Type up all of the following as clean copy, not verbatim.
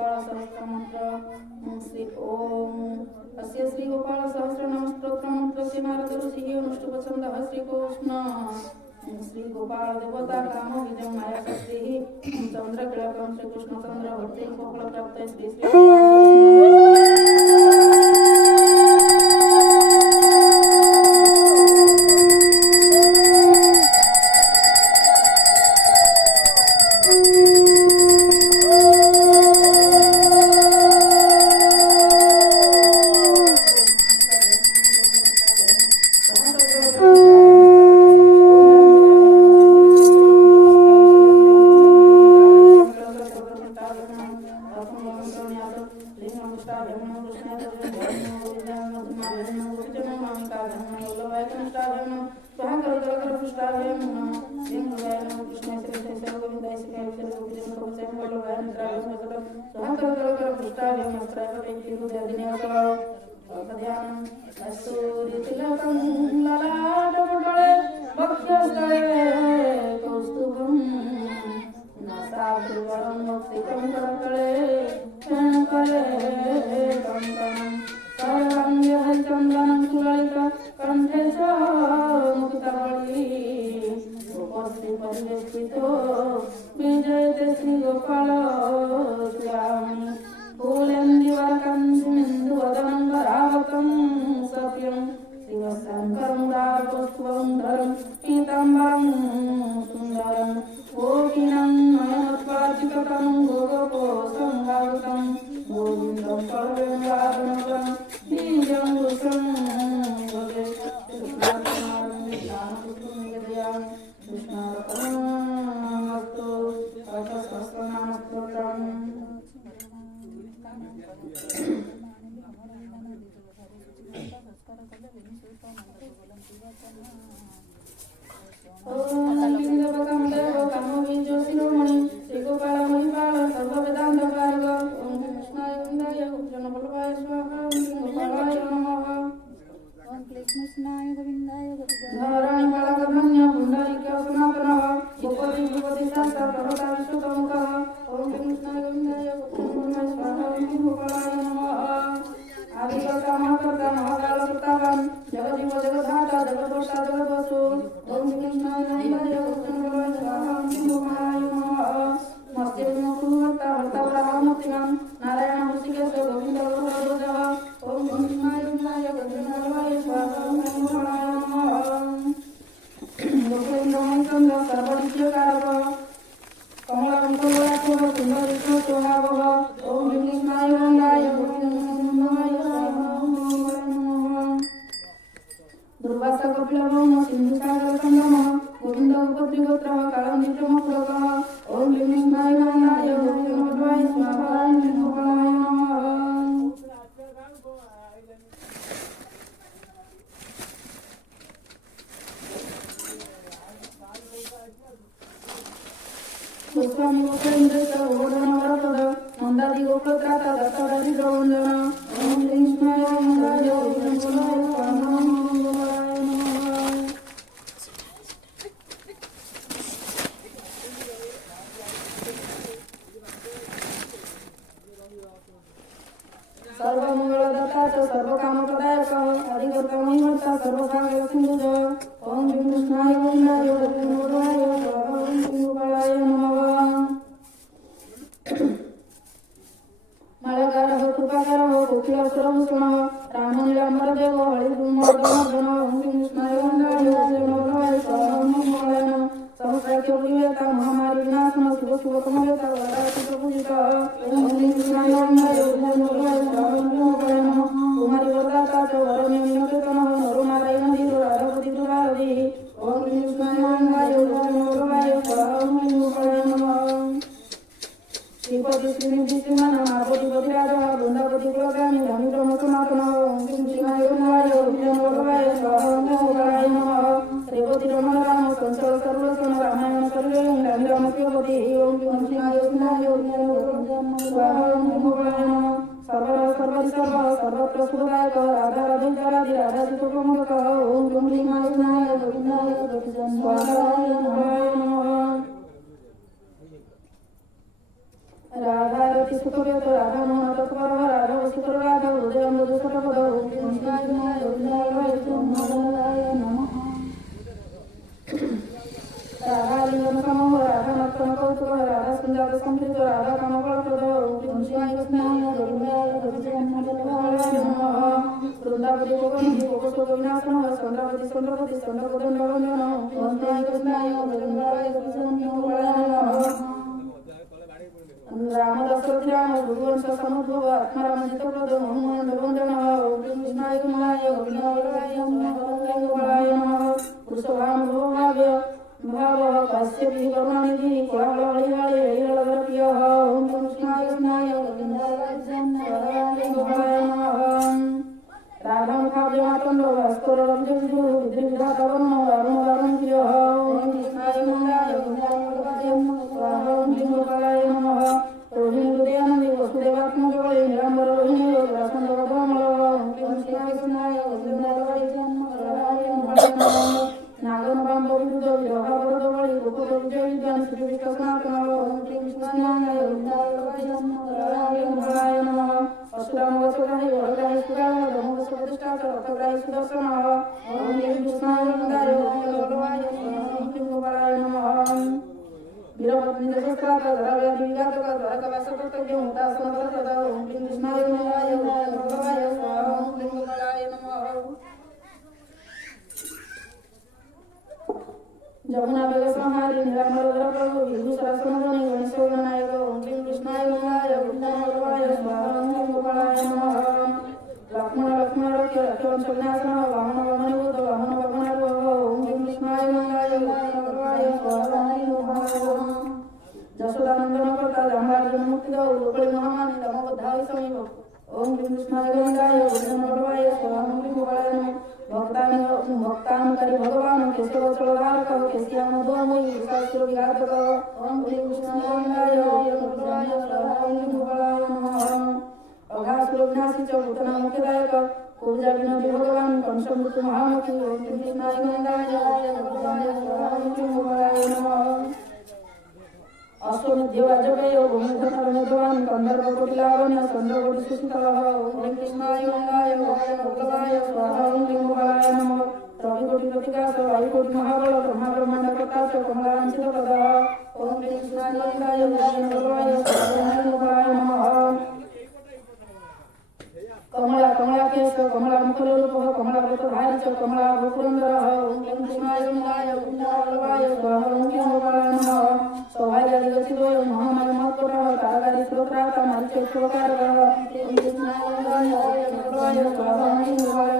गोपाल सहस्रमंत्र श्री ओम अस्य श्री गोपाल सहस्रनाम स्तोत्र मंत्र से नारद ऋषि अनुष्टुपछंदः श्री कृष्ण श्री गोपाल देवता काम विजय माया शक्ति चंद्र किलकम श्री कृष्ण चंद्र भक्ति गोपाल प्राप्त श्री श्री राधारति सुखव्यत राधा मोहन तत्पर राधा वसुकर राधा हृदय मधुसरपद ओम कृष्णाय नमः। राधालिंगन समूह राधा नर्तन कौतुक राधा संजात संप्रीत राधा कामफलप्रद ओम कृष्णाय नमः। वृंदावती गोपी गोपशोक विनाशन चंद्रावती चंद्रपति चंद्रपदंडवंदन ओम कृष्णाय नमः। राम दशरथ राम भगवंश समुद्भव आत्माराम जितप्रद मोहन ओम कृष्णाय नमः। पुरुषभाम भवभाव्य भाव काश्यपि करुणानिधि कोलाहलहरिहरिहरिहरप्रिय ओम कृष्णाय नमः। राधं काव्य मातंड भास्कर रंजन विदु विद्रिविधाता वर्ण अरुण वरुण प्रिय ओम कृष्णाय नमः। रोहिणी हृदयानंदी वसुदेवात्मक बळे निरांबर रोहिणी रासंदवधमल ओम कृष्णाय नागन बांब विरुद्ध विरहा वरद बळी गोकुल विजय विद्वान श्री विष्णु सनातन ओम कृष्णाय नमः। असुराम वसुराहि वरदाहि सुराय धनुष प्रतिष्ठा रथग्राहि सुदर्शन ओम कृष्णाय नमः। वीरपत्नी सहस्रात धराव्याधि विघातक द्वारकावासकर्तव्य मुक्तासन वरप्रद ओम कृष्णाय नमः। जमुना वेग संहारी निरामर प्रभु विभु सरस्वती गणेश नायक ओम कृष्णाय नमः। लक्ष्मण लक्ष्मण रक्ष रक्षवंश विनाशन वामन वामन भूत वामन वामन ओम कृष्णाय नमः। जशोदानंदन कर्ता जाम्बार्जुन मुक्ति दो गोकुल महामानी तमोबद्धाय समीप ओम कृष्णाय नमः। भक्तानुकारी भगवान केशव चलधारक केशियाम दोमयी विशास्त्र विघातक ओम कृष्णाय नमः। अघासुर विनाशी च भूतनां मुख्यदायक पूजा विनोदी भगवान कंसमृत्यु महामुखी ओम कृष्णाय नमः। अश्वमेध्य वाजपेय भूमिधर भगवान गंधर्व कोटिलावण्य चंद्रकोटि सुशीतल ओम कृष्णाय नमः। रविकोटि प्रतिकाश वायुकोटि महाबल ब्रह्मा ब्रह्मांड प्रकाश कमलांचित पद ओम कृष्णाय नमः। कमला कमलाकेश कमला मुखलोलुप कमला वृतधारी च कमला भूपुरंदर ओम कृष्णाय नमः। सौभाग्यदिगचिदोय महामाय महत्वतः तारकारि स्रोत्राता मारिचोत्सवकारः ओम कृष्णाय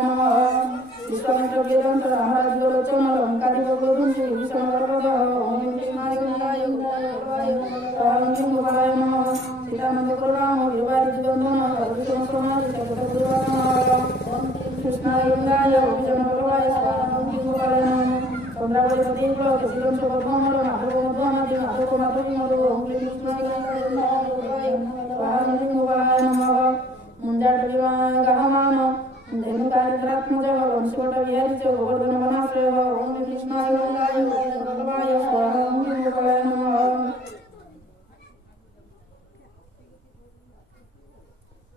नमः। विश्वामित्र वेदांत रामराज्योलोचन लंकारी भगवधुंसि भीषण वरद ओम कृष्णाय नमः। सीतानंद करुणाम वीरवारि जीवनधन अर्जुन सोमारि ओम कृष्णाय चंद्रावली प्रदीप केशिवंश वर्धमर माधव मध्वानदी माधव माधवी मधु ओम कृष्णाय नमः। मुंजाट गहमान धेनुकारित्रात्मज वंशवट विहारी च गोवर्धन वनाश्रय ओम कृष्णाय नमः।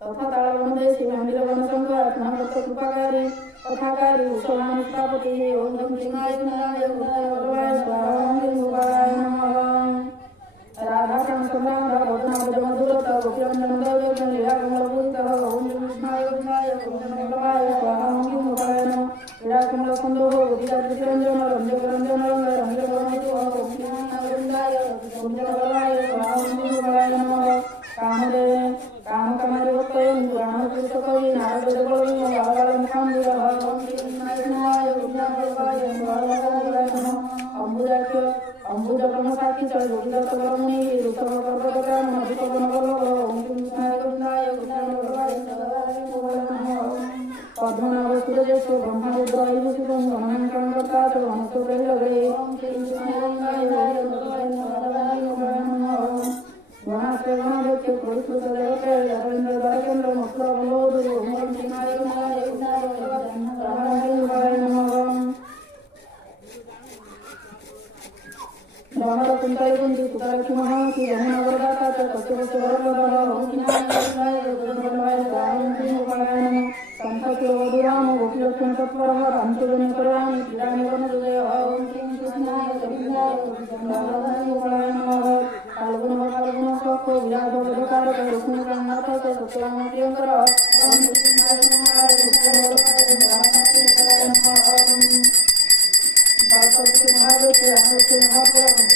तथा तालवंदे शिवांदिर वनसंग आत्मागत कृपाकारी कथाकारी उषवानुष्ठापति ओम कृष्णाय नमः। राधा संसंधान भवनामज मधुरत गोपीरंजन दैवज्ञ लीला कमलपूरितः ओम कृष्णाय नमः। लीला कमल संदोह गोपीरंजन रंजन नमः। कामदे काम कमारी भक्तय पुराण पुरुष कवि नारद जगवि बालबाल मुखाम्बुजः ओम कृष्णाय नमः। अंबुजाक्ष अंबुज ब्रह्मसाक्षी च योगिदत्त वरमुनि ऋषभ पर्वतग्राम अधिपवन वल्लभ ओम कृष्णाय नमः। पद्मनाभ सुरजेश ब्रह्मरुद्र ऐभूषितं गणानां कर्ता च वनस्पतिर्लभे ओम कृष्णाय नमः। वनाश्रय वनाध्यक्ष पुरुषोत्त जगते रवीन्द्र द्वारकेन्द्र मथुरा बल्लभधुर ओम कृष्णाय नमः। बाहर कुंताई कुंती कुतार की महा की यमुना वरदाता च कच्चे कच्चे वरदाता ओम की नाय नाय गुणवाय राम की गोपालाय नमः संत के वधुराम गोपी लक्ष्मण तत्पर रामचंद्र करामी किरानी वन जय ओम की कृष्णाय गोविंदाय गोपालाय नमः कालगुण स्वाको विराज वदकार कृष्ण कांनाथ च सत्याम प्रियंकर ओम कृष्णाय नमः गोपालाय नमः Bhagavate Bhagavate Bhagavate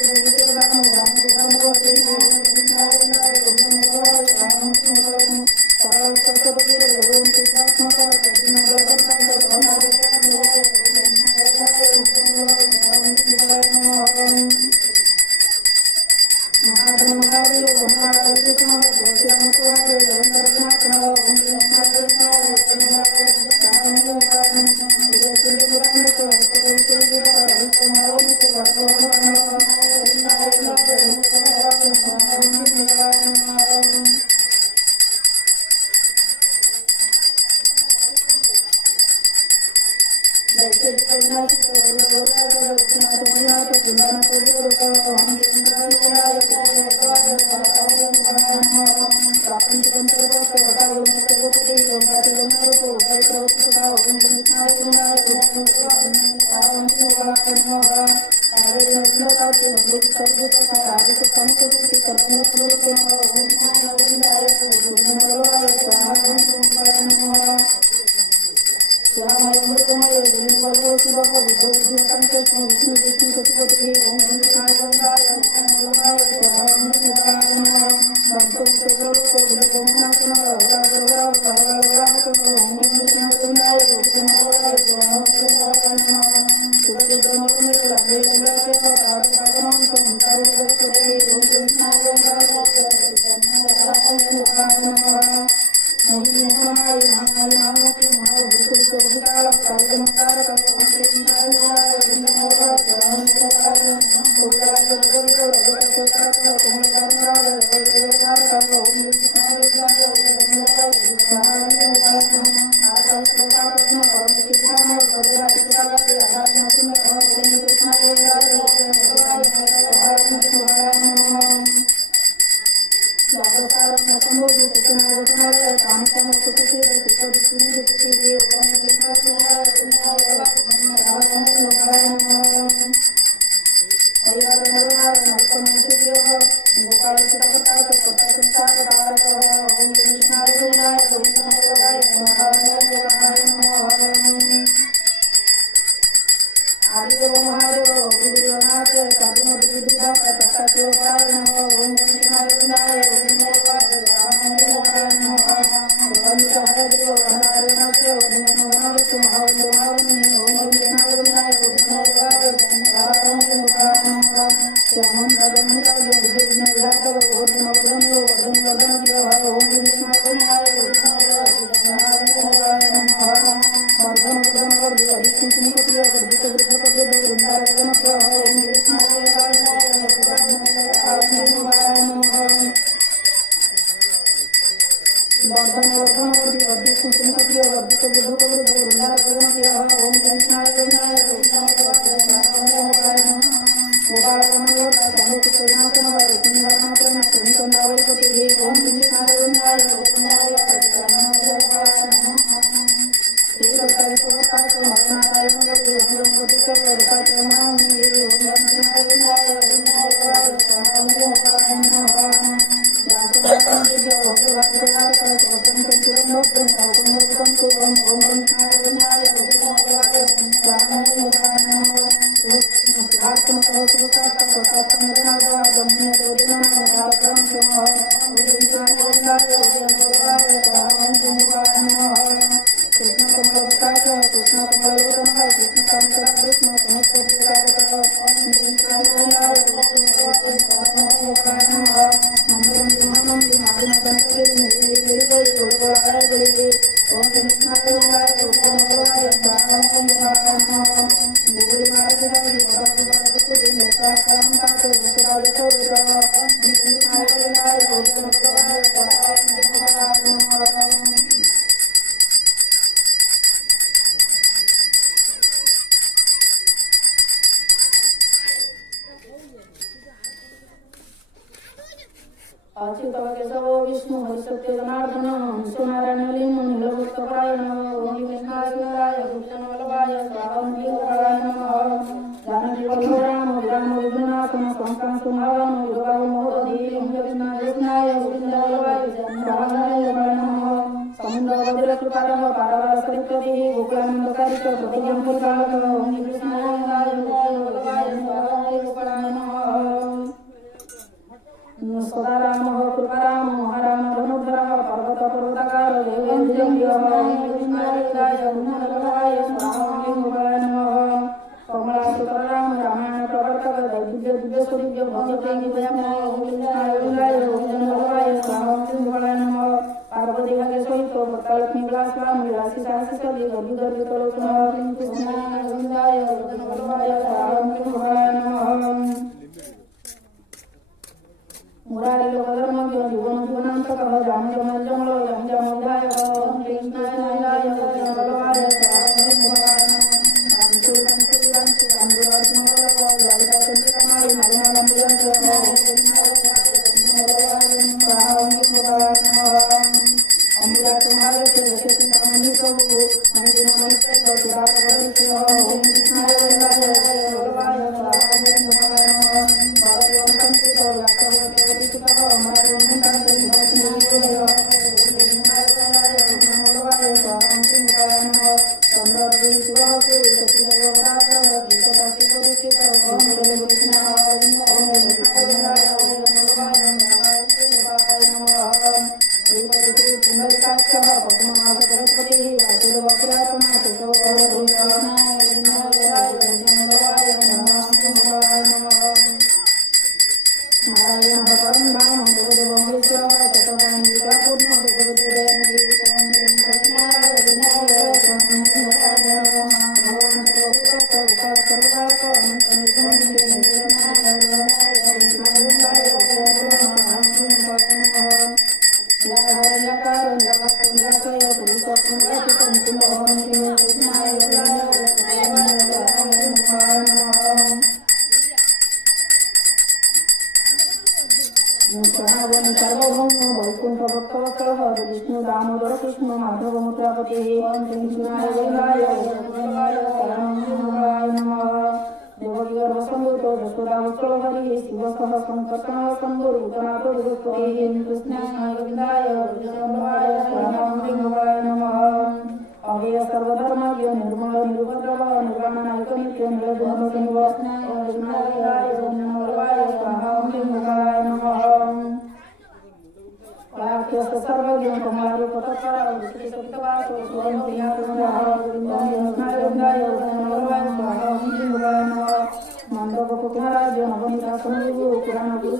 Vishnu हरिसत्य Janardan विश्वनारायण लीम नीलभक्तपरायण ओम कृष्णाय कृष्ण वल्लभाय स्वाहा ओम गोपालाय नमः जानकी वल्लभ राम राम विघ्ननाथम संकां सुनाम योगाय मोहदी ओम कृष्णाय गोविंदाय वल्लभाय नमः समुद्र वज्र कृपालः पारवार सरितति गोकुलानंदकारी च प्रतिज्ञं परिपालकः ओम कृष्णाय वल्लभाय स्वाहा ओम गोपालाय नमः सदा राम कृपाराम महाराम धनुर्धरः पर्वत पर्वताकार कमलासुतराम रामायण प्रवर्तक दैव्य दिव्य स्वरूप पार्वती भाग्य सहित भक्तलक्ष्मी विलासराम विलासी साहसी सदी गर्भित मुरारी लोकधर्म जीवन जीवनांतकः जाम जमल जमल जम जमोधाय कृष्णाय वल्लभाय वैकुंठ भक्तवत्सलः विष्णु दामोदर कृष्ण माधव मुद्रापतिः कृष्णाय नमः देवकी गर्भसंभूतो यशोदावत्सल हरिः शिवसः संकर्षणः शम्भुर्भूतनाथो जगत्पतिः कृष्णाय गोविन्दाय नमः अव्यय सर्वधर्मज्ञ निर्मल निर्भद्रव निर्वाणनायक नित्य निर्गुणनिवासनाय नमः राक्षस सर्वज्ञ कुमारोपतत्पर विष्णुसप्तवासो सुवर्णप्रियाय मंडपकुमाराज्य नवनीतासनगुरु पुराण गुरु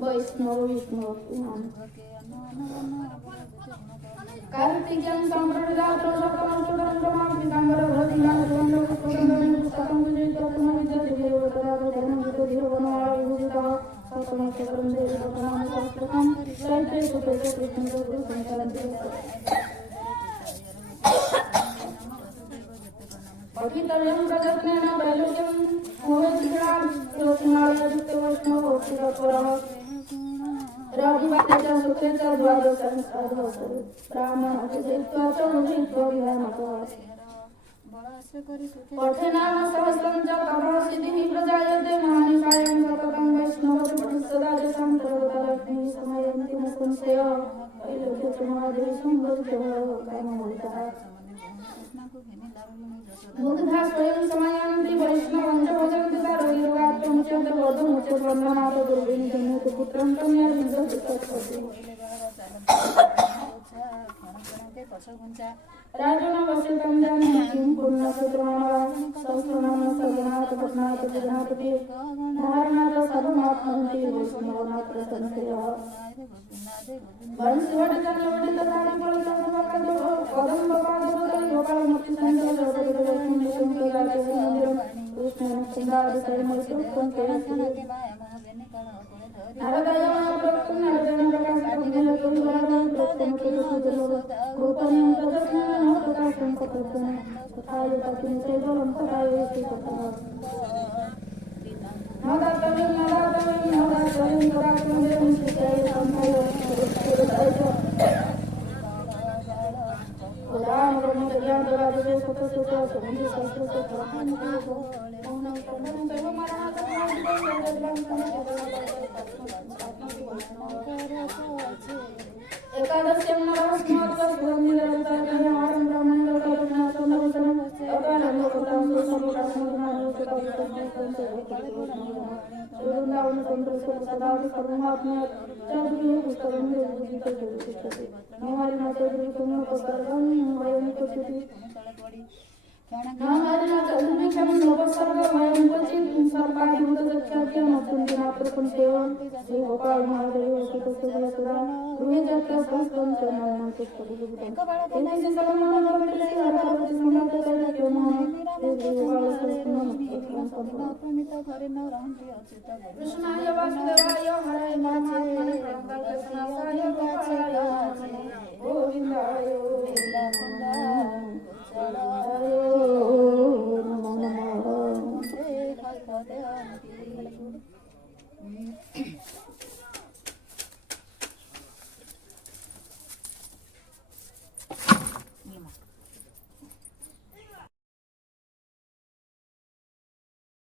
वैष्णव विष्णु कार्तिकेयं संप्रदातो सकलं सुदर्शनं दिगंबर भोजिनां सुवर्ण सुवर्ण सकलं विजयतम विजयदेवतरातो धर्मविदो धीरवनवायुजितः सकलं सकलं देवतनां संस्कृतं चैत्रे सुते कृष्ण गुरु संचालन्ते पठितव्यं प्रजज्ञेन वैलोक्यं मोहजिग्रां योचनालयुक्तो वैष्णवो शिरपरः रविवारेच्या सुखेच्या द्वादशांनी साधवसरू ब्राह्मणाचे देत्वा चौजित्वा विहानकः पठनाम सहस्रं च प्रभासिद्धिः प्रजायते महानिकायं सततं वैष्णवं पठि सदा यशां सर्वतरग्निः समयन्ति न संशय वैलोक्यस्य महादेवी संवृद्धः काममोहितः मुग्धा स्वयं समायान्ति वैष्णवं च भजन्ति सर्वैर्वाक्यमुच्यते बोधमुच्यते वन्दनात् गुरुविं जन्मतु पुत्रं कन्या विन्दति तत्सति राजन वसितं जानीहि पुण्यसूत्रमाणवा सहस्रनाम सगुणात् पठनात् विघ्नापति धारणात् सर्वमाप्नोति वैष्णवनात् संशयः वंशवटचन्द्रवटि तथापि फलसर्वपदो पदम्बपादोदय गोपालमुक्ति संजयशङ्कराचार्यमन्दिरं कृष्णनक्षत्रादिशयमैत्रुत्वं केयति नारदयमय प्रोक्तं नारदं प्रकाशकं प्रस्तमुखितसुदलो रूपं तदस्मिन् प्रकाशं कथयन् तथा यतकिं चैवलं तथा येति तथा नदातव्यं तदात्मं देवं शिष्याय संभयो पुराण ब्रह्मचर्या दरादे सतसुता समुद्र सहस्रस्य प्रधानतो मौनं कर्मं सर्वमरणात् एकादश्यं नरस्मात् सुगन्धिरवतारं ब्रह्मण्डलकरुणाचन्द्रवचनं कृष्णाय वासुदेवाय हराय परमात्मने प्रणतकृष्णाय गोपालाय गोविंद